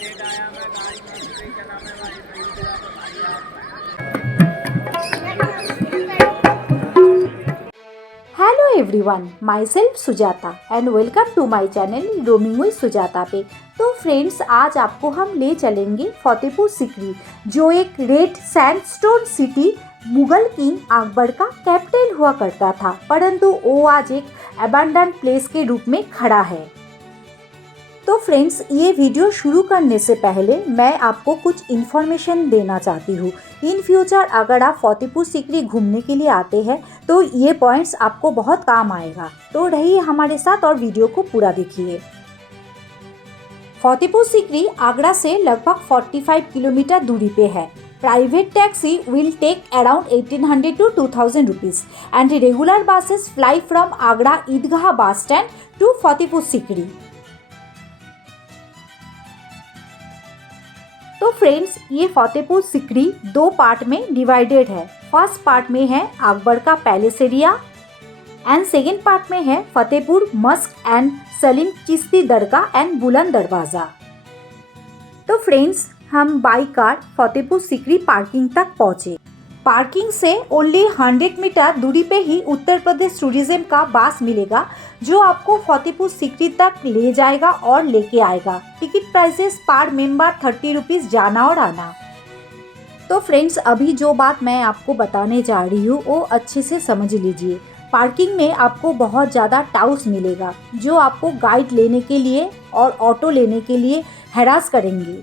Hello everyone, myself Sujata and welcome to my channel roaming with Sujata पे। तो friends, आज आपको हम ले चलेंगे फतेहपुर सीकरी, जो एक red sandstone city Mughal king Akbar का कैपिटल हुआ करता था, परंतु वो आज एक अबैंडन प्लेस के रूप में खड़ा है। तो फ्रेंड्स, ये वीडियो शुरू करने से पहले मैं आपको कुछ इन्फॉर्मेशन देना चाहती हूँ। इन फ्यूचर अगर आप फतेहपुर सीकरी घूमने के लिए आते हैं तो ये पॉइंट्स आपको बहुत काम आएगा। तो रहिए हमारे साथ और वीडियो को पूरा देखिए। फतेहपुर सीकरी आगरा से लगभग 45 किलोमीटर दूरी पे है। Private taxi will take around 1800 to 2000 rupees and regular buses fly from Agra Idgah bus stand to Fatehpur Sikri. तो फ्रेंड्स, ये फतेहपुर सीकरी दो पार्ट में डिवाइडेड है। फर्स्ट पार्ट में है अकबर का palace area and second part में है Fatehpur Musk and Salim Chishti Dargah and बुलंद दरवाज़ा। तो फ्रेंड्स, हम by car Fatehpur Sikri parking तक पहुँचे। पार्किंग से ओनली 100 मीटर दूरी पे ही उत्तर प्रदेश टूरिज्म का बस मिलेगा, जो आपको फतेहपुर सीकरी तक ले जाएगा और लेके आएगा। टिकट प्राइसेस पर मेंबर 30 रुपीज़ जाना और आना। तो फ्रेंड्स, अभी जो बात मैं आपको बताने जा रही हूँ वो अच्छे से समझ लीजिए। पार्किंग में आपको बहुत ज़्यादा टाउस मिलेगा, जो आपको गाइड लेने के लिए और ऑटो लेने के लिए हैरास करेंगे।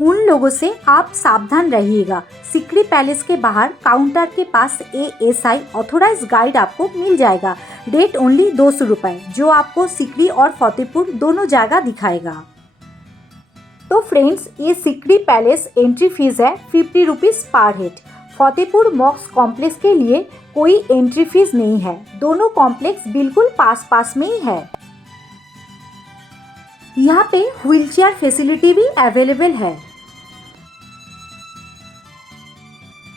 उन लोगों से आप सावधान रहिएगा। सीकरी पैलेस के बाहर काउंटर के पास ASI ऑथोराइज गाइड आपको मिल जाएगा। रेट ओनली 200 रुपये, जो आपको सीकरी और फतेहपुर दोनों जगह दिखाएगा। तो फ्रेंड्स, ये सीकरी पैलेस एंट्री फीस है 50 रुपीज़ पर हेड। फतेहपुर मॉस्क कॉम्प्लेक्स के लिए कोई एंट्री फीस नहीं है। दोनों कॉम्प्लेक्स बिल्कुल पास में ही है। यहाँ पे व्हीलचेयर फैसिलिटी भी अवेलेबल है।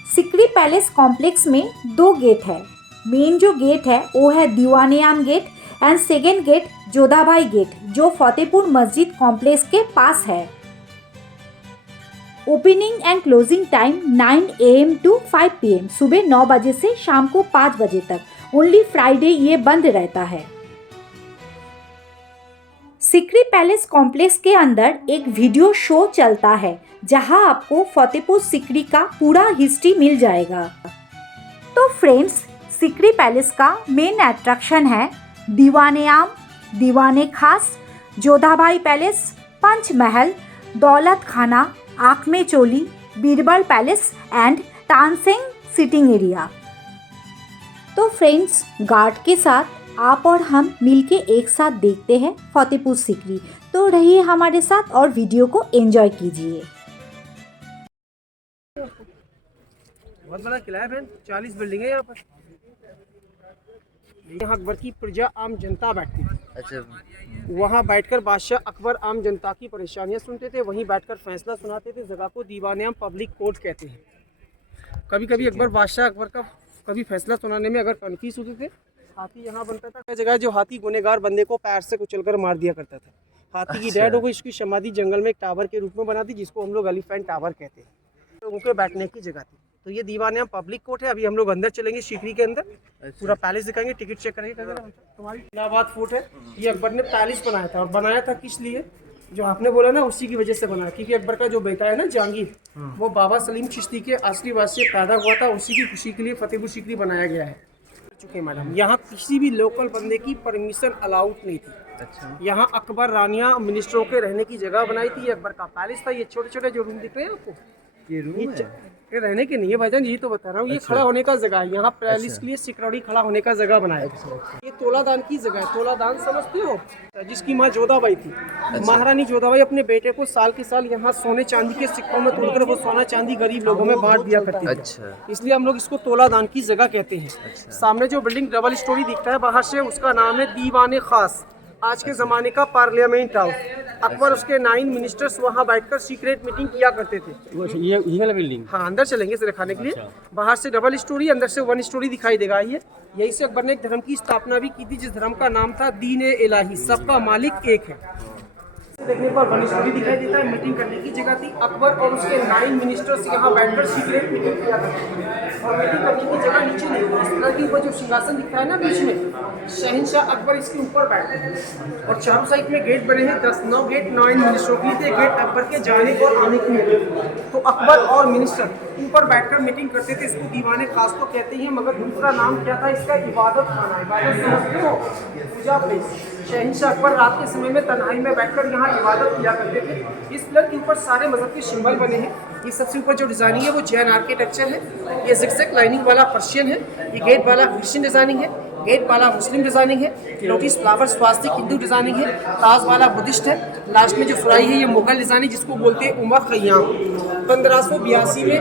सीकरी पैलेस कॉम्प्लेक्स में दो गेट है। मेन जो गेट है वो है Diwan-e-Aam gate and second gate Jodhabai gate, जो फतेहपुर मस्जिद कॉम्प्लेक्स के पास है। Opening and closing time 9 AM to 5 PM, सुबह 9 बजे से शाम को 5 बजे तक। ओनली फ्राइडे ये बंद रहता है। सीकरी पैलेस कॉम्प्लेक्स के अंदर एक वीडियो शो चलता है, जहां आपको फतेहपुर सीकरी का पूरा हिस्ट्री मिल जाएगा। तो फ्रेंड्स, सीकरी पैलेस का मेन अट्रैक्शन है दीवाने-आम, दीवाने खास, जोधाबाई पैलेस, पंचमहल, दौलत खाना, आँख में चोली, Birbal palace and Tansen sitting area. तो फ्रेंड्स, गार्ड के साथ आप और हम मिलके एक साथ देखते हैं फतेहपुर सीकरी। तो रहिए हमारे साथ और वीडियो को एंजॉय कीजिए। बहुत बड़ा किला है बहन, 40 बिल्डिंग है यहाँ पर। यहाँ अकबर की प्रजा आम जनता बैठती थी। अच्छा। वहाँ बैठकर बादशाह अकबर आम जनता की परेशानियाँ सुनते थे, वहीं बैठकर फैसला सुनाते थे। जगह को दीवाने-आम पब्लिक कोर्ट कहते हैं। कभी कभी अकबर का कभी फैसला सुनाने में अगर कन्फ्यूज होते थे, हाथी यहाँ बनता था। जगह जो हाथी गुनेगार बंदे को पैर से कुचलकर मार दिया करता था। हाथी की डेड हो गई, इसकी समाधि जंगल में एक टावर के रूप में बना दी, जिसको हम लोग एलिफेंट टावर कहते हैं। लोगों के बैठने की जगह थी। तो ये दीवाने पब्लिक कोर्ट है। अभी हम लोग अंदर चलेंगे सीकरी के अंदर, पूरा पैलेस दिखाएंगे, टिकट चेक करेंगे। तुम्हारी इलाहाबाद फोर्ट है, ये अकबर ने पैलेस बनाया था। और बनाया था किस लिए, जो आपने बोला ना, उसी की वजह से बनाया। क्योंकि अकबर का जो बेटा है ना जहांगीर, वो बाबा सलीम चिश्ती के आशीर्वाद से पैदा हुआ था। उसी की खुशी के लिए फतेहपुर सीकरी बनाया गया है। चुके मैडम, यहाँ किसी भी लोकल बंदे की परमिशन अलाउड नहीं थी। अच्छा। यहाँ अकबर रानियाँ मिनिस्टरों के रहने की जगह बनाई थी। अकबर का पैलेस था। ये छोटे छोटे जो रूम दिख रहे हैं आपको, ये रूम ये रहने के नहीं है भाईजान, यही तो बता रहा हूँ। ये खड़ा होने का जगह है। यहाँ पैलेस के लिए सिक्योरिटी खड़ा होने का जगह बनाया। ये तोलादान की जगह है। तोलादान समझते हो, जिसकी माँ जोधाबाई थी। महारानी जोधाबाई अपने बेटे को साल के साल यहाँ सोने चांदी के सिक्कों में तोड़कर वो सोना चांदी गरीब लोगों में बांट दिया करती थी। अच्छा। इसलिए हम लोग इसको तोलादान की जगह कहते हैं। अच्छा। सामने जो बिल्डिंग डबल स्टोरी दिखता है बाहर से, उसका नाम है दीवाने खास, आज के ज़माने का पार्लियामेंट हाउस। अकबर उसके 9 मिनिस्टर्स वहाँ बैठकर सीक्रेट मीटिंग किया करते थे। ये वाला बिल्डिंग, हाँ, अंदर चलेंगे इसे दिखाने के लिए। अच्छा। बाहर से डबल स्टोरी, अंदर से 1 स्टोरी दिखाई देगा। ये यहीं से अकबर ने एक धर्म की स्थापना भी की थी, जिस धर्म का नाम था दीन ए इलाही, सबका मालिक एक है। देखने पर वनिस्टरी दिखाई देता है। मीटिंग करने की जगह थी। अकबर और उसके 9 मिनिस्टर्स यहाँ बैठकर सीक्रेट मीटिंग किया करते थे और मीटिंग करने की जगह नीचे नहीं थी। इस तरह के ऊपर जो सिंहासन दिखता है ना बीच में, शहनशाह अकबर इसके ऊपर बैठते थे और चारों साइड में गेट बने हैं। 9 गेट 9 मिनिस्टरों के लिए थे। गेट अकबर के जाने और आने के लिए थे। तो अकबर और मिनिस्टर ऊपर बैठकर मीटिंग करते थे। इसको दीवाने खास तो कहते हैं, मगर दूसरा नाम क्या था इसका? इबादत खाना। इबादत समझते हो? पूजा प्लेस। शहनशाह अकबर रात के समय में तन्हाई में बैठकर यहाँ इबादत किया करते थे। इस पिलर के ऊपर सारे मजहब के सिंबल बने हैं। ये सबसे ऊपर जो डिजाइनिंग है वो जैन आर्किटेक्चर है। ये जिगजैग लाइनिंग वाला पर्शियन है। ये गेट वाला क्रिश्चियन डिजाइनिंग है। गेट वाला मुस्लिम डिजाइनिंग है। लोटस फ्लावर स्वास्तिक हिंदू डिजाइनिंग है। ताज वाला बुद्धिस्ट है। लास्ट में जो फ्राई है ये मुगल डिजाइनिंग जिसको बोलते हैं उमर खयाम। 1582 में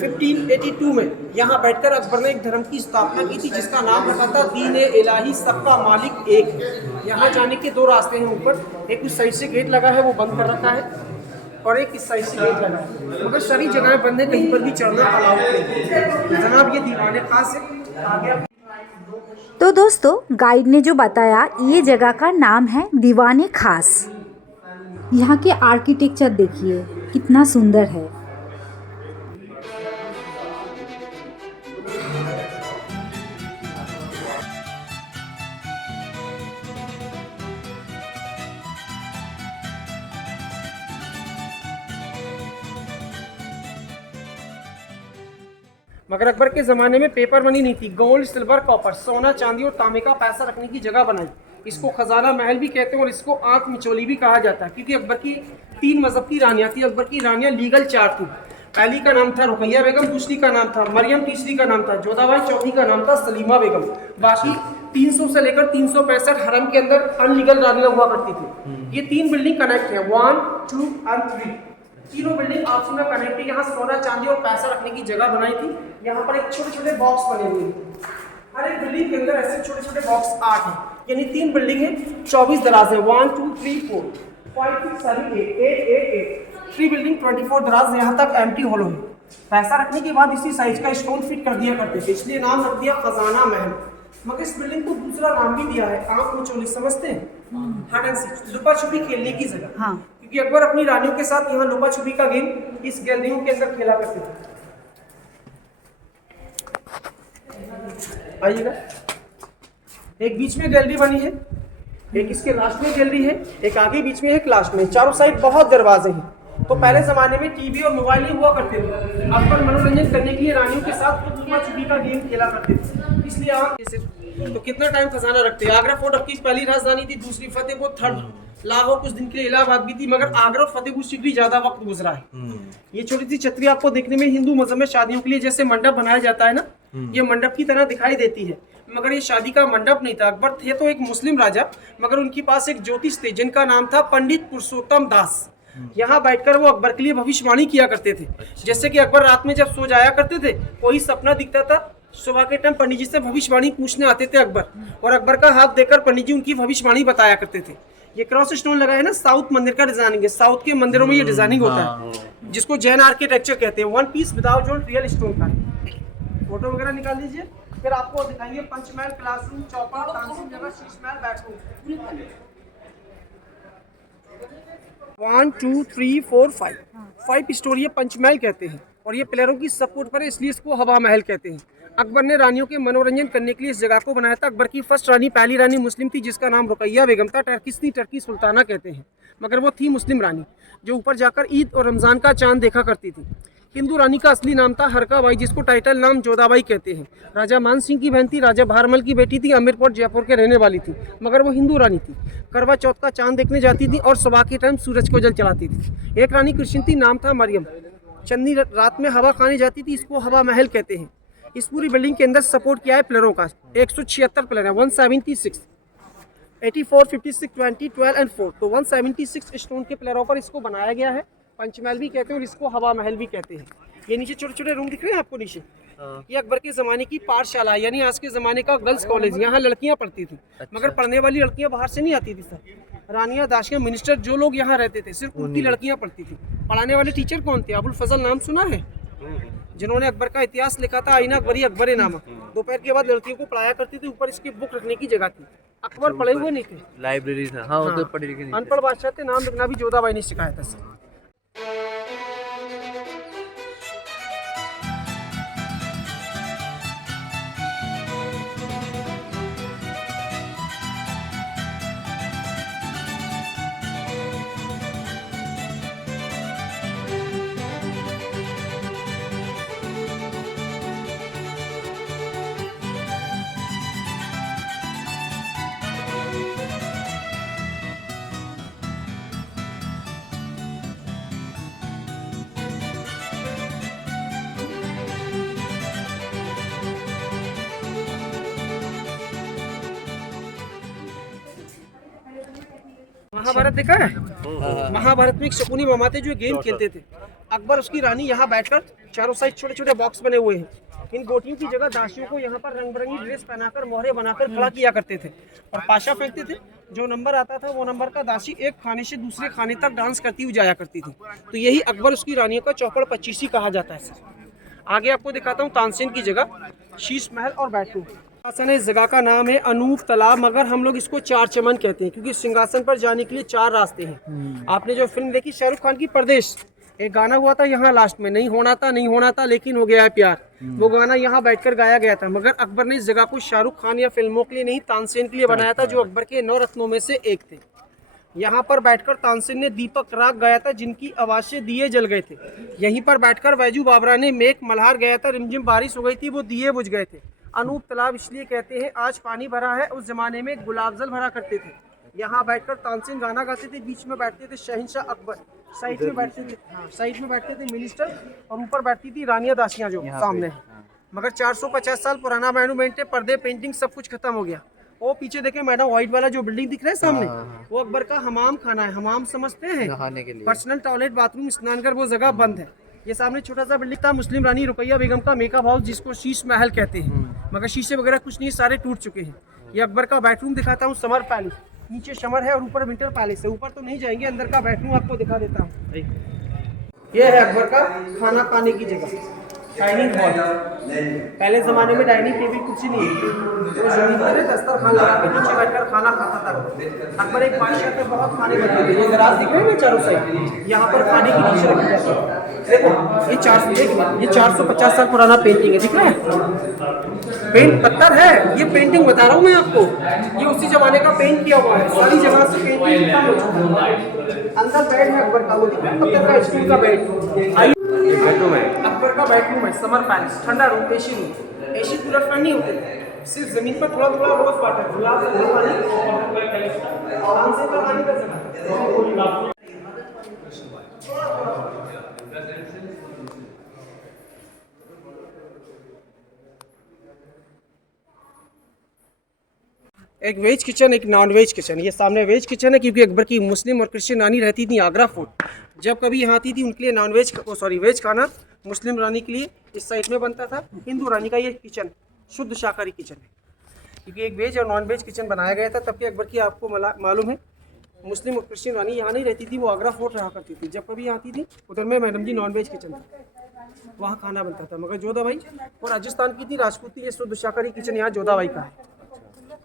1582 में यहाँ बैठकर अकबर ने एक धर्म की स्थापना की थी जिसका नाम रखा था दीन-ए इलाही, सबका मालिक एक है। यहाँ जाने के 2 रास्ते हैं ऊपर। एक उस साइड से गेट लगा है वो बंद कर रखा है और एक इस साइड से गेट लगा है, मगर सारी जगहें बंद है, कहीं पर भी चढ़ना अलाउड नहीं है। जनाब ये दीवाने खास है। आगे तो दोस्तों गाइड ने जो बताया ये जगह का नाम है दीवाने खास। यहाँ के आर्किटेक्चर देखिए कितना सुंदर है। मगर अकबर के ज़माने में पेपर मनी नहीं थी। गोल्ड, सिल्वर, कॉपर, सोना, चांदी और तांबे का पैसा रखने की जगह बनाई। इसको खजाना महल भी कहते हैं और इसको आंख मिचोली भी कहा जाता है, क्योंकि अकबर की 3 मजहब की रानियाँ थी। अकबर की रानियाँ लीगल 4 थी। पहली का नाम था रुकैया बेगम, दूसरी का नाम था मरियम, तीसरी का नाम था जोधाबाई, चौथी का नाम था सलीमा बेगम। बाकी 300 से लेकर 365 हरम के अंदर अनलीगल रानियाँ हुआ करती थी। ये 3 बिल्डिंग कनेक्ट है, 1, 2 और 3। तीनों बिल्डिंग आपस में कनेक्ट है। यहाँ सोना, चांदी और पैसा रखने की जगह बनाई थी। यहाँ पर एक छोटे छोटे बॉक्स बने हुए हैं। हर एक बिल्डिंग के अंदर ऐसे छोटे छोटे बॉक्स 8 हैं, यानी 3 बिल्डिंग है, 24 दराज है। 1, 2, 3, 4, 5, 6, 7, 8 3 बिल्डिंग 24 दराज। यहाँ तक एम्प्टी हॉल है। पैसा रखने के बाद इसी साइज का स्टोन फिट कर दिया करते थे, इसलिए नाम रख दिया खजाना महल। मगर इस बिल्डिंग को दूसरा नाम भी दिया है, आंख मिचोली, समझते हैं? हाइड एंड सीक, लुका छुपी खेलने की जगह। हाँ। क्योंकि अकबर अपनी रानियों के साथ यहाँ लुका छुपी का गेम इस गैलरियों के अंदर खेला करते थे। आइएगा, एक बीच में गैलरी बनी है, एक इसके लास्ट में गैलरी है, एक आगे बीच में है, एक लास्ट में। चारों साइड बहुत दरवाजे हैं। तो पहले जमाने में टीवी और मोबाइल नहीं हुआ करते थे। अकबर मनोरंजन करने के लिए रानियों के साथ लुका छुपी का गेम खेला करते थे, इसलिए आप जैसे तो कितना टाइम खजाना रखते हैं। आगरा फोर्ट आपकी पहली राजधानी थी, दूसरी फतेहपुर, 3rd लाहौर, कुछ दिन के लिए इलाहाबाद भी थी, मगर आगरा और फतेहपुर सीकरी ज्यादा वक्त गुजरा है। ये छोटी सी छतरी आपको देखने में हिंदू मजहब में शादियों के लिए जैसे मंडप बनाया जाता है ना, ये मंडप की तरह दिखाई देती है, मगर ये शादी का मंडप नहीं था। अकबर थे तो एक मुस्लिम राजा, मगर उनके पास एक ज्योतिष थे जिनका नाम था पंडित पुरुषोत्तम दास। यहाँ बैठकर वो अकबर के लिए भविष्यवाणी किया करते थे। जैसे कि अकबर रात में जब सो जाया करते थे, कोई सपना दिखता था, सुबह के टाइम पंडित जी से भविष्यवाणी पूछने आते थे अकबर, और अकबर का हाथ देकर पंडित जी उनकी भविष्यवाणी बताया करते थे। ये क्रॉस स्टोन लगा है ना, साउथ मंदिर का डिजाइनिंग है। साउथ के मंदिरों में ये डिजाइनिंग होता है, जिसको जैन आर्किटेक्चर कहते हैं। 1 piece without joint real stone का है। फोटो वगैरह निकाल लीजिए, फिर आपको दिखाएंगे पंचमहल, क्लासरूम, चौपाल, तानसेन जगह, शीश महल, बेडरूम। 1, 2, 3, 4, 5 स्टोरी पंचमहल कहते हैं, और ये पिलरों की सपोर्ट पर है, इसलिए इसको हवा महल कहते हैं। अकबर ने रानियों के मनोरंजन करने के लिए इस जगह को बनाया था। अकबर की फर्स्ट रानी, पहली रानी मुस्लिम थी जिसका नाम रुकैया बेगम था। टर्की सुल्ताना कहते हैं, मगर वो थी मुस्लिम रानी जो ऊपर जाकर ईद और रमज़ान का चांद देखा करती थी। हिंदू रानी का असली नाम था हरकाबाई, जिसको टाइटल नाम जोधाबाई कहते हैं। राजा मान सिंह की बहन थी, राजा भारमल की बेटी थी, अमीरपुर जयपुर के रहने वाली थी, मगर वो हिंदू रानी थी। करवा चौथ का चांद देखने जाती थी और सुबह के टाइम सूरज को जल चढ़ाती थी। एक रानी क्रिश्चियन थी, नाम था मरियम। चंदी रात में हवा खाने जाती थी, इसको हवा महल कहते हैं। इस पूरी बिल्डिंग के अंदर सपोर्ट किया है पिलरों का, 176 पिलर है, 176, 84, 56, 20, 12 एंड 4। तो 176 स्टोन के पिलरों पर इसको बनाया गया है। पंचमहल भी कहते हैं और इसको हवा महल भी कहते हैं। ये नीचे छोटे छोटे रूम दिख रहे हैं आपको नीचे, ये अकबर के ज़माने की पाठशाला, यानी आज के ज़माने का गर्ल्स कॉलेज। यहाँ लड़कियाँ पढ़ती थी, मगर पढ़ने वाली लड़कियाँ बाहर से नहीं आती थी सर। रानियाँ, दाशियाँ, मिनिस्टर जो लोग यहाँ रहते थे, सिर्फ उनकी लड़कियाँ पढ़ती थी। पढ़ाने वाले टीचर कौन थे? अबुल फजल नाम सुना है? जिन्होंने अकबर का इतिहास लिखा था, आईना अकबरी अकबर नामा। दोपहर के बाद लड़कियों को पढ़ाया करती थी, ऊपर इसकी बुक रखने की जगह थी। अकबर पढ़े हुए नहीं थे, लाइब्रेरी था। हाँ, वो तो पढ़े लिखे नहीं थे। अनपढ़ बादशाह थे, नाम लिखना भी जोधाबाई ने सिखाया था। महाभारत देखा है? महाभारत में एक शकुनी मामा थे जो गेम खेलते थे। अकबर उसकी रानी यहाँ बैठकर, चारों साइड छोटे छोटे बॉक्स बने हुए हैं, इन गोटियों की जगह दासियों को यहाँ पर रंग बिरंगी ड्रेस पहनाकर मोहरे बनाकर खड़ा किया करते थे और पाशा फेंकते थे। जो नंबर आता था वो नंबर का दासी एक खाने से दूसरे खाने तक डांस करती हुई जाया करती थी। तो यही अकबर उसकी रानियों का चौपड़ 25 कहा जाता है सर। आगे आपको दिखाता हूँ तानसेन की जगह, शीश महल और बैठू सिंहासन। इस जगह का नाम है अनूप तालाब, मगर हम लोग इसको चार चमन कहते हैं क्योंकि सिंहासन पर जाने के लिए 4 रास्ते हैं। आपने जो फिल्म देखी शाहरुख खान की परदेश, एक गाना हुआ था यहाँ लास्ट में, नहीं होना था लेकिन हो गया है प्यार, वो गाना यहाँ बैठकर गाया गया था। मगर अकबर ने इस जगह को शाहरुख खान या फिल्मों के लिए नहीं, तानसेन के लिए बनाया था, जो अकबर के 9 रत्नों में से एक थे। यहाँ पर बैठकर तानसेन ने दीपक राग गाया था, जिनकी आवाज से दिए जल गए थे। यहीं पर बैठकर बैजू बाबरा ने मेघ मल्हार गाया था, रिमझिम बारिश हो गई थी, वो दिए बुझ गए थे। अनूप तालाब इसलिए कहते हैं आज पानी भरा है, उस जमाने में गुलाब जल भरा करते थे। यहाँ बैठकर तानसेन गाना गाते थे, बीच में बैठते थे शहंशाह अकबर, साइड में बैठते थे, हाँ साइड में बैठते थे मिनिस्टर, और ऊपर बैठती थी रानियां दासियां जो सामने है। मगर 450 साल पुराना मोन्यूमेंट है, पर्दे पेंटिंग सब कुछ खत्म हो गया। वो पीछे देखे मैडम, व्हाइट वाला जो बिल्डिंग दिख रहा है सामने, वो अकबर का हमाम खाना है। हमाम समझते हैं, नहाने के लिए पर्सनल टॉयलेट, बाथरूम, स्नानघर, वो जगह बंद है। ये सामने छोटा सा बिल्डिंग था मुस्लिम रानी रुकैया बेगम का मेकअप हाउस, जिसको शीश महल कहते हैं, मगर शीशे वगैरह कुछ नहीं, सारे टूट चुके हैं। ये अकबर का बेडरूम दिखाता हूँ, समर पैलेस, नीचे समर है और ऊपर विंटर पैलेस है। ऊपर तो नहीं जाएंगे, अंदर का बेडरूम आपको दिखा देता हूँ। ये है अकबर का खाना खाने की जगह, डाइनिंग हॉल। पहले जमाने में डाइनिंग टेबल कुछ नहीं है, तो जमीन पर दस्तरखान लगा के नीचे बैठकर खाना खाता था। अकबर एक बादशाह पे बहुत खाने बनते थे। ये दराज दिख रहे हैं चारों साइड, यहाँ पर खाने की नीचे रखी जाती है। देखो ये 450 साल पुराना पेंटिंग है, दिख रहा है? पेंट पत्थर है, ये पेंटिंग बता रहा हूँ मैं आपको, ये उसी जमाने का पेंट किया हुआ है। सारी जगह से पेंटिंग कम हो चुकी है। अंदर बेड है अकबर का, वो दिख रहा है पत्थर का स्टील का बेड। अकबर का बेडरूम है, समर पैलेस, ठंडा room, AC room. AC cooler fan नहीं होते, सिर्फ जमीन पर थोड़ा थोड़ा रोज वाटर, गुलाब का पानी, तानसेन का पानी का जगह। एक वेज किचन, एक नॉन वेज किचन। ये सामने वेज किचन है क्योंकि अकबर की मुस्लिम और क्रिश्चियन रानी रहती थी आगरा फोर्ट। जब कभी यहाँ आती थी उनके लिए नॉन वेज वेज खाना मुस्लिम रानी के लिए इस साइड में बनता था। हिंदू रानी का ये किचन शुद्ध शाकाहारी किचन है, क्योंकि एक वेज और नॉन वेज किचन बनाया गया था। तब के अकबर की आपको मालूम है मुस्लिम और क्रिश्चियन रानी यहाँ नहीं रहती थी, वो आगरा फोर्ट रहा करती थी। जब कभी आती थी उधर में मैडम जी नॉन वेज किचन था, वहाँ खाना बनता था। मगर जोधाबाई और राजस्थान की थी राजपूती, ये शुद्ध शाकाहारी किचन यहाँ जोधाबाई का है।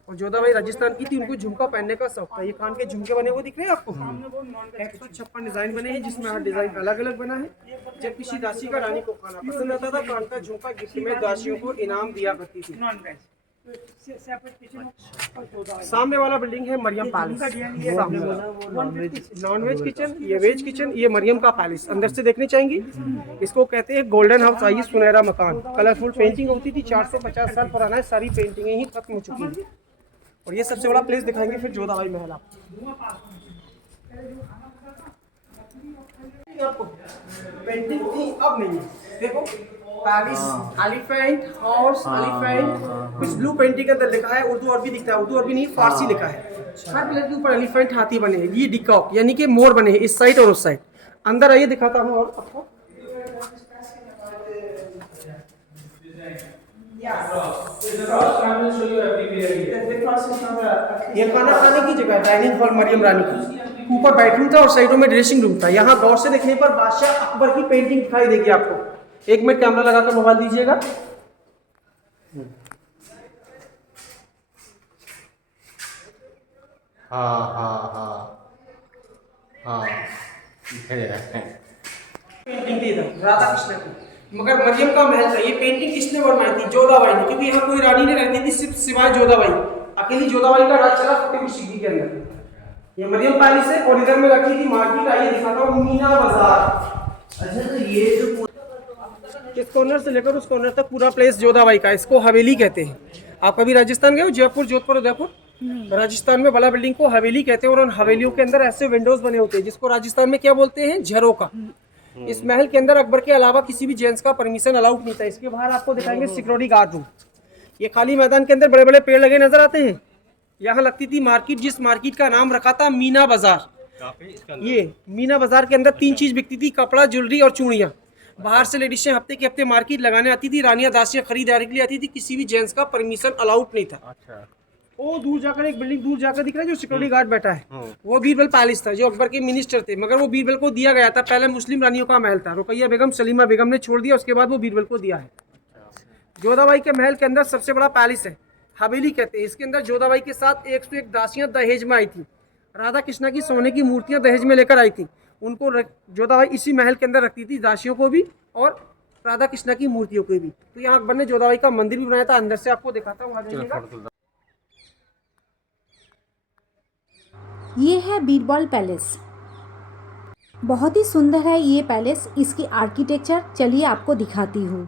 और जोधाबाई राजस्थान की थी, उनको झुमका पहनने का शौक था। ये कान के झुमके बने हुए दिख रहे हैं आपको, 156 डिजाइन बने हैं, जिसमें हर डिजाइन अलग अलग बना है। जब किसी दासी का रानी को खाना पसंद आता था, कान का झुमका गिफ्ट में दासियों को इनाम दिया करती थी। सामने वाला बिल्डिंग है Mariam palace, non veg kitchen, ये वेज किचन, ये मरियम का पैलेस। अंदर से देखने चाहेंगी, इसको कहते हैं गोल्डन हाउस, आइए सुनहरा मकान। कलरफुल पेंटिंग होती थी, 450 साल पुराना है, सारी पेंटिंगें ही खत्म हो चुकी हैं। और ये सबसे बड़ा प्लेस दिखाएंगे फिर जोधाबाई महल आपको। पेंटिंग थी, अब नहीं है। देखो पैलेस, एलिफेंट, हॉर्स, एलिफेंट, कुछ ब्लू पेंटिंग के अंदर लिखा है, उर्दू और भी दिखता है, उर्दू और भी नहीं फारसी लिखा है। हर प्लेट के ऊपर एलिफेंट, हाथी बने हैं। ये डिकॉक यानी कि मोर बने हैं इस साइड और उस साइड। अंदर आइए दिखाता हूँ और आपको। ये खाना खाने की जगह, डाइनिंग हॉल मरियम रानी की। ऊपर बेडरूम था और साइडों में ड्रेसिंग रूम था। यहाँ गौर से देखने पर बादशाह अकबर की पेंटिंग दिखाई देगी आपको। एक मिनट कैमरा लगाकर मोबाइल दीजिएगा। हाँ हाँ हाँ हाँ पेंटिंग थी इधर राधा कृष्ण की, मगर मरियम का महल था। ये पेंटिंग किसने बनवाई थी? जोधाबाई ने, क्योंकि यहाँ कोई रानी नहीं रहती थी सिर्फ सिवाय जोधाबाई। अकेली जोधाबाई का राज चला फतेहपुर सीकरी के अंदर। ये मरियम पैलेस है और इधर में रखी थी मार्केट। आइए दिखाता हूँ मीना बाजार। अच्छा तो ये जो इस कॉर्नर से लेकर उस कॉर्नर तक पूरा प्लेस जोधाबाई का। इसको हवेली कहते हैं। आप कभी राजस्थान गए हो? जयपुर, जोधपुर, उदयपुर? राजस्थान में बड़ा बिल्डिंग को हवेली कहते हैं और उन हवेलियों के अंदर ऐसे विंडोज बने होते हैं जिसको राजस्थान में क्या बोलते हैं? झरोका। इस महल के अंदर अकबर के अलावा किसी भी जेंट्स का परमिशन अलाउड नहीं था। इसके बाहर आपको दिखाएंगे सिक्योरिटी गार्ड रूम। ये खाली मैदान के अंदर बड़े बड़े पेड़ लगे नजर आते हैं। यहाँ लगती थी मार्केट, जिस मार्केट का नाम रखा था मीना बाजार। ये मीना बाजार के अंदर 3 चीज बिकती थी, कपड़ा, ज्वेलरी और चूड़ियाँ। बाहर से लेडीजें हफ्ते के हफ्ते मार्केट लगाने आती थी, रानियां दासियां खरीदारी के लिए आती थी। किसी भी जेंट्स का परमिशन अलाउड नहीं था। अच्छा वो दूर जाकर एक बिल्डिंग दूर जाकर दिख रहा है जो सिक्योरिटी गार्ड बैठा है, वो बीरबल पैलेस था जो अकबर के मिनिस्टर थे। मगर वो बीरबल को दिया गया था, पहले मुस्लिम रानियों का महल था। रुकैया बेगम, सलीमा बेगम ने छोड़ दिया, उसके बाद वो बीरबल को दिया है। जोधाबाई के महल के अंदर सबसे बड़ा पैलेस है, हवेली कहते हैं। इसके अंदर जोधाबाई के साथ 101 दासियां दहेज में आई थी। राधा कृष्णा की सोने की मूर्तियां दहेज में लेकर आई थी। उनको जोधाबाई इसी महल के अंदर रखती थी, दासियों को भी और राधा कृष्णा की मूर्तियों को भी। तो यहाँ अकबर ने जोधाबाई का मंदिर भी बनाया था। अंदर से आपको दिखाता हूँ, आ जाइएगा। ये है बीरबल पैलेस। बहुत ही सुंदर है ये पैलेस, इसकी आर्किटेक्चर चलिए आपको दिखाती हूँ।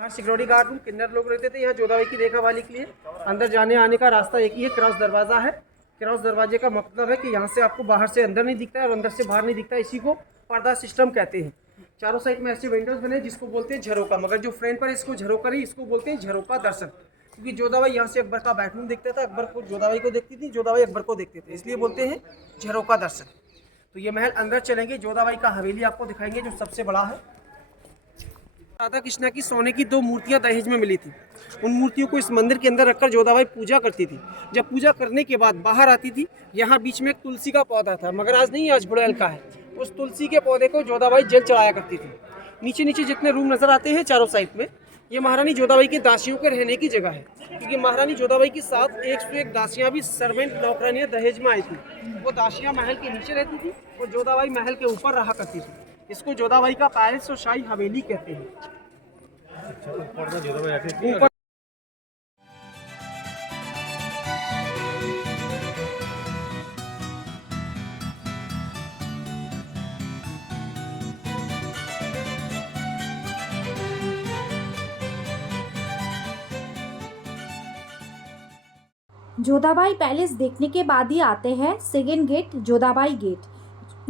सिक्योरिटी गार्ड रूम, किन्नर लोग रहते थे यहाँ जोधाबाई की देखभाली के लिए। अंदर जाने आने का रास्ता एक ही है, क्रॉस दरवाजा है। क्रॉस दरवाजे का मतलब है कि यहाँ से आपको बाहर से अंदर नहीं दिखता है और अंदर से बाहर नहीं दिखता है। इसी को पर्दा सिस्टम कहते हैं। चारों साइड में ऐसे विंडोज बने जिसको बोलते हैं झरोका, मगर जो फ्रंट पर इसको झरोका नहीं, इसको बोलते हैं झरोका दर्शन। क्योंकि जोधाबाई यहाँ से अकबर का बेडरूम देखता था, अकबर को जोधाबाई को देखती थी, जोधाबाई अकबर को देखते थे, इसलिए बोलते हैं झरोका दर्शन। तो ये महल अंदर चलेंगे, जोधाबाई का हवेली आपको दिखाएंगे जो सबसे बड़ा है। राधा कृष्णा की सोने की 2 मूर्तियां दहेज में मिली थी। उन मूर्तियों को इस मंदिर के अंदर रखकर जोधाबाई पूजा करती थी। जब पूजा करने के बाद बाहर आती थी, यहाँ बीच में एक तुलसी का पौधा था, मगर आज नहीं, आज बुड़ैल का है। उस तुलसी के पौधे को जोधाबाई जल चढ़ाया करती थी। नीचे नीचे जितने रूम नजर आते हैं चारों साइड में, ये महारानी जोधाबाई की दासियों के रहने की जगह है। क्योंकि महारानी जोधाबाई के साथ 101 दासियां भी सर्वेंट नौकरानियां दहेज में आई थी। वो दासियां महल के नीचे रहती थी और जोधाबाई महल के ऊपर रहा करती थी। इसको जोधाबाई का पैलेस और शाही हवेली कहते हैं। ऊपर जोधाबाई पैलेस देखने के बाद ही आते हैं सेकेंड गेट, जोधाबाई गेट।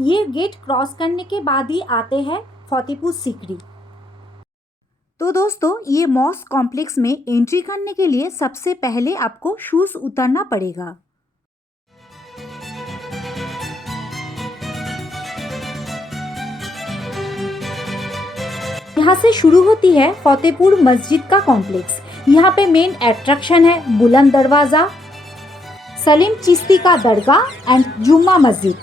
ये गेट क्रॉस करने के बाद ही आते हैं फतेहपुर सीकरी। तो दोस्तों, ये मॉस्क कॉम्प्लेक्स में एंट्री करने के लिए सबसे पहले आपको शूज उतारना पड़ेगा। यहाँ से शुरू होती है फतेहपुर मस्जिद का कॉम्प्लेक्स। यहाँ पे मेन अट्रैक्शन है बुलंद दरवाज़ा, सलीम चिश्ती का दरगाह एंड जुम्मा मस्जिद।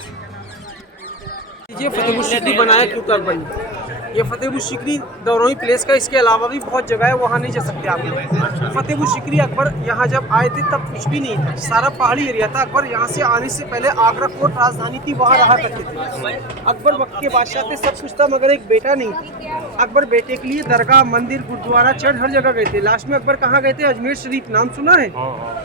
फतेहपुर सीकरी बनाया क्यों अकबर ने? ये फतेहपुर सिकरी दौरोई प्लेस का, इसके अलावा भी बहुत जगह है, वहाँ नहीं जा सकते आप लोग। फतेहपुर सिकरी अकबर यहाँ जब आए थे तब कुछ भी नहीं था, सारा पहाड़ी एरिया था। अकबर यहाँ से आने से पहले आगरा कोट राजधानी थी, वहाँ रहा करते थे। अकबर वक्त के बादशाह थे, सब कुछ था, मगर एक बेटा नहीं था। अकबर बेटे के लिए दरगाह, मंदिर, गुरुद्वारा, चर्च हर जगह गए थे। लास्ट में अकबर कहाँ गए थे? अजमेर शरीफ, नाम सुना है?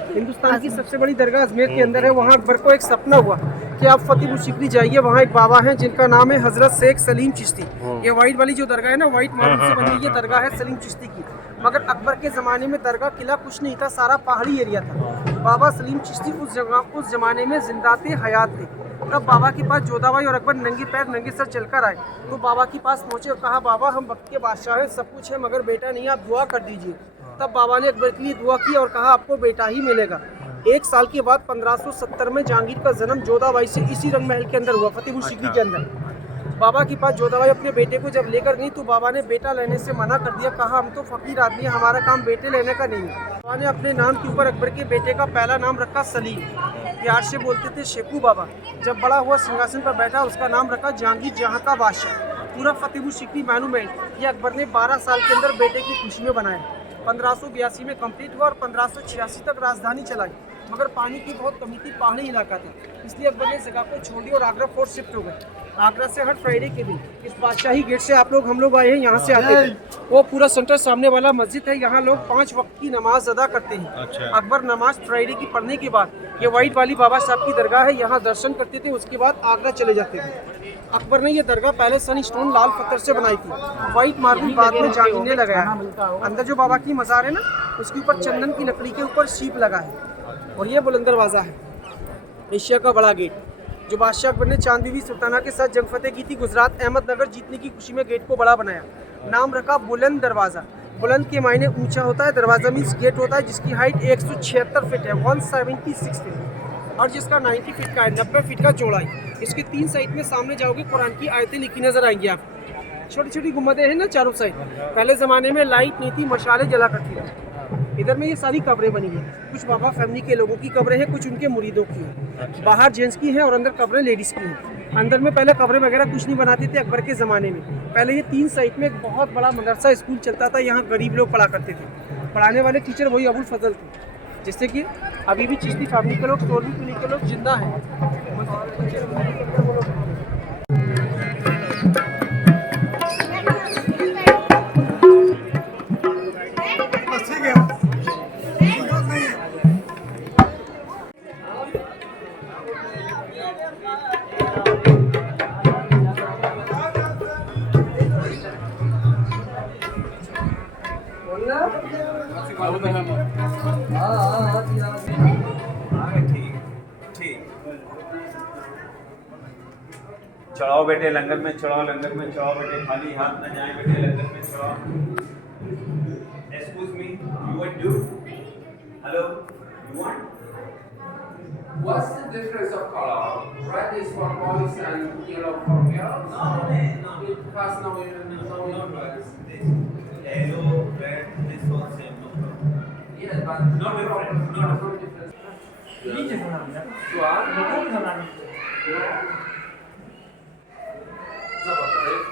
हिंदुस्तान की सबसे बड़ी दरगाह अजमेर के अंदर है। वहाँ अकबर को एक सपना हुआ कि आप फतेहपुर सिकरी जाइए, वहाँ एक बाबा है जिनका नाम है हजरत शेख सलीम चिश्ती। ये व्हाइट वाली जो दरगाह है ना, व्हाइट मार्बल से बनी ये दरगाह है सलीम चिश्ती की। मगर अकबर के ज़माने में दरगाह किला कुछ नहीं था, सारा पहाड़ी एरिया था। बाबा सलीम चिश्ती उस ज़माने में जिंदा थे, हयात थे। तब बाबा के पास जोधाबाई और अकबर नंगे पैर नंगे सर चलकर आए, तो बाबा के पास पहुंचे और कहा, बाबा हम वक्त के बादशाह हैं, सब कुछ है, मगर बेटा नहीं, आप दुआ कर दीजिए। तब बाबा ने अकबर के लिए दुआ की और कहा, आपको बेटा ही मिलेगा। एक साल के बाद 1570 में जहांगीर का जन्म जोधाबाई से इसी रंग महल के अंदर हुआ, फतेहपुर सिकरी के अंदर। बाबा के पास जोधाबाई अपने बेटे को जब लेकर गई तो बाबा ने बेटा लेने से मना कर दिया, कहा हम तो फकीर आदमी हैं, हमारा काम बेटे लेने का नहीं है। बाबा ने अपने नाम के ऊपर अकबर के बेटे का पहला नाम रखा सलीम, प्यार से बोलते थे शेखू बाबा। जब बड़ा हुआ सिंहासन पर बैठा, उसका नाम रखा जहांगीर, जहाँ का बादशाह। पूरा फतेहपुर सिकरी मॉन्यूमेंट ये अकबर ने 12 साल के अंदर बेटे की खुशी में बनाया। 1582 में कंप्लीट हुआ और 1586 तक राजधानी चलाई, मगर पानी की बहुत कमी थी, पहाड़ी इलाका था, इसलिए अकबर ने जगह को छोड़ी और आगरा फोर्ट शिफ्ट हो गए। आगरा से हर फ्राइडे के दिन इस बादशाही गेट से हम लोग आए हैं, यहाँ से आते थे। वो पूरा सेंटर सामने वाला मस्जिद है, यहाँ लोग 5 वक्त की नमाज अदा करते हैं। अकबर नमाज फ्राइडे की पढ़ने के बाद ये व्हाइट वाली बाबा साहब की दरगाह है, यहाँ दर्शन करते थे, उसके बाद आगरा चले जाते थे। अकबर ने ये दरगाह पहले सन स्टोन लाल पत्थर से बनाई थी, व्हाइट मार्बल बाद में जहांगीर ने लगाया। अंदर जो बाबा की मज़ार है ना, उसके ऊपर चंदन की लकड़ी के ऊपर शीप लगा है। और ये बुलंद दरवाज़ा है, एशिया का बड़ा गेट, जो बादशाह अकबर ने चांद बीबी सुल्ताना के साथ जंग फतेह की थी। गुजरात अहमदनगर जीतने की खुशी में गेट को बड़ा बनाया, नाम रखा बुलंद दरवाज़ा। बुलंद के मायने ऊंचा होता है, दरवाज़ा मीन्स गेट होता है जिसकी हाइट 176 फीट है, 176 फीट, और जिसका 90 फीट का है, 90 फीट का चौड़ाई। इसके 3 साइड में सामने जाओगे कुरान की आयतें लिखी नजर आएंगी आप। छोटी छोटी गुम्बदें हैं ना चारों साइड। पहले ज़माने में लाइट नहीं थी, मशाले जला करती थी। इधर में ये सारी कब्रें बनी हुई हैं, कुछ बाबा फैमिली के लोगों की कब्रें हैं, कुछ उनके मुरीदों की हैं। बाहर जेंट्स की हैं और अंदर कब्रें लेडीज़ की हैं। अंदर में पहले कब्रें वगैरह कुछ नहीं बनाते थे अकबर के ज़माने में। पहले ये 3 साइड में एक बहुत बड़ा मदरसा स्कूल चलता था, यहाँ गरीब लोग पढ़ा करते थे। पढ़ाने वाले टीचर वही अबुल फजल थे, जिससे कि अभी भी चिश्ती फैमिली के लोग, तोरवी पीढ़ी के लोग जिंदा हैं। चढ़ाओ बेटे लंगर में, चढ़ाओ लंगर में, चढ़ाओ बेटे, खाली हाथ न जाए बेटे लंगर में, चढ़ाओ। Excuse me, you want to? Hello, you want? What's the difference of color? Red is for boys and yellow for girls? No. It has no difference. Yellow, red, this all same, no problem. Yeah, but No difference, no difference. You are? Zobacz, to jest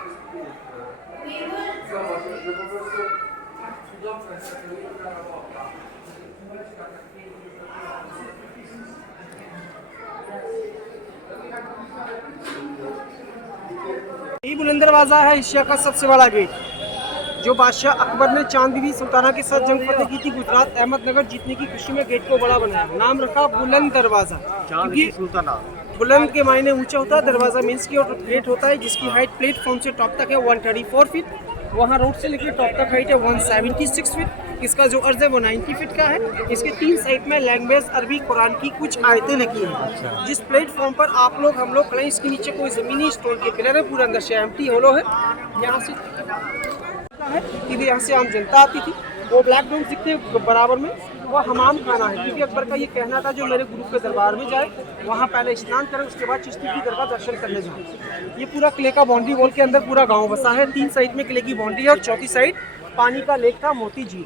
Zobacz, że po prostu dobrze jest taka robota. यही बुलंद दरवाज़ा है Asia का सबसे बड़ा gate, जो बादशाह अकबर ने चांद बीबी सुल्ताना के साथ जंग फतेह की थी। गुजरात अहमदनगर जीतने की खुशी में गेट को बड़ा बनाया, नाम रखा बुलंद दरवाज़ा। क्योंकि बुलंद के मायने ऊंचा होता है, दरवाज़ा मीन्स की, और गेट होता है जिसकी हाइट प्लेटफॉर्म से टॉप तक है 134 फीट, वहाँ रोड से लेकर टॉप तक हाइट है 176 फीट। इसका जो अर्ज है वो 90 फीट का है। इसके 3 साइड में लैंग्वेज अरबी कुरान की कुछ आयतें लिखी हैं। जिस प्लेटफॉर्म पर आप लोग हम लोग खड़े हैं, इसके नीचे कोई ज़मीनी स्टोन के पिलर है, पूरा अंदर से एम्प्टी होलो है। यहाँ से है कि यहाँ से आम जनता आती थी। वो ब्लैक डोम दिखते हैं बराबर में, वो हमाम खाना है, क्योंकि अकबर का ये कहना था जो मेरे गुरु के दरबार में जाए वहाँ पहले स्नान करें, उसके बाद चिश्ती की दरगाह दर्शन करने जाए। ये पूरा किले का बाउंड्री वॉल के अंदर पूरा गांव बसा है। 3 साइड में किले की बाउंड्री है और चौथी साइड पानी का लेक था, मोती झील।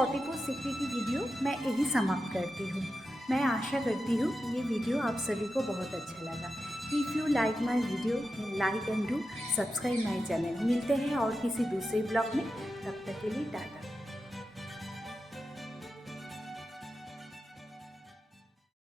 फतेहपुर सीकरी की वीडियो मैं यही समाप्त करती हूँ। मैं आशा करती हूँ ये वीडियो आप सभी को बहुत अच्छा लगा। If you like my video like and do subscribe my channel. मिलते हैं और किसी दूसरे ब्लॉग में, तब तक के लिए टाटा।